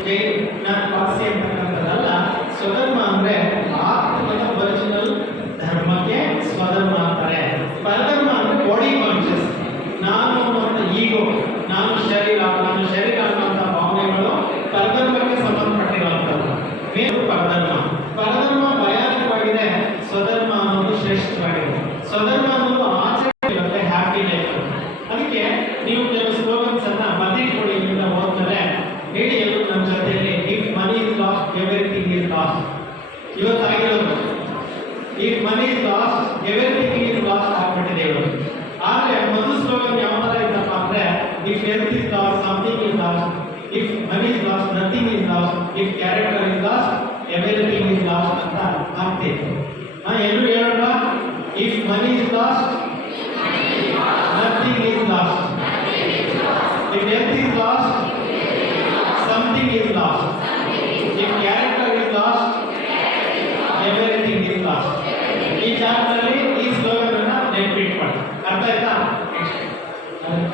Message ನಾನು ವಾಸಿ ಅಂತಕ್ಕಂಥದ್ದಲ್ಲ ಸ್ವಧರ್ಮ ಅಂದ್ರೆ ಆತ್ಮದ ಒರಿಜಿನಲ್ ಧರ್ಮಕ್ಕೆ ಸ್ವಧರ್ಮ ಅಂತಾರೆ. ಪರಧರ್ಮ ಅಂದ್ರೆ ಬಾಡಿ ಕಾನ್ಶಿಯಸ್ ನಾನು ಅನ್ನುವಂಥ ಈಗೋ ನಾನು ಶರೀರ ನಾನು ಶರೀರ ಅನ್ನುವಂಥ ಭಾವನೆಗಳು ಪರಧರ್ಮಕ್ಕೆ ಸಂಬಂಧಪಟ್ಟಿರುವಂಥದ್ದು. ಮೇಲು ಪರಧರ್ಮ. ಪರಧರ್ಮ ಭಯಾನಕವಾಗಿದೆ ಸ್ವಧರ್ಮ ಅನ್ನೋದು ಶ್ರೇಷ್ಠವಾಗಿದೆ. ಸ್ವಧರ್ಮ ಅನ್ನೋದು ಆಚರಣೆ ಹ್ಯಾಪಿ ಲೈಫ್ ಅದಕ್ಕೆ ನೀವು ಇವತ್ತಾಗಿರೋದು if money loss everything is loss ಆಗ್ಬಿಟ್ಟಿದೆ ಇವರು. ಆದ್ರೆ ಮೊದಲು ಸ್ಲೋಗನ್ ಯಾವ ಇತ್ತಪ್ಪ ಅಂದ್ರೆ if health is lost something is lost if money is lost nothing is lost if character is lost everything is lost ಅಂತ ಆಗ್ತಿತ್ತು ಹಾ, ಎಲ್ಲರೂ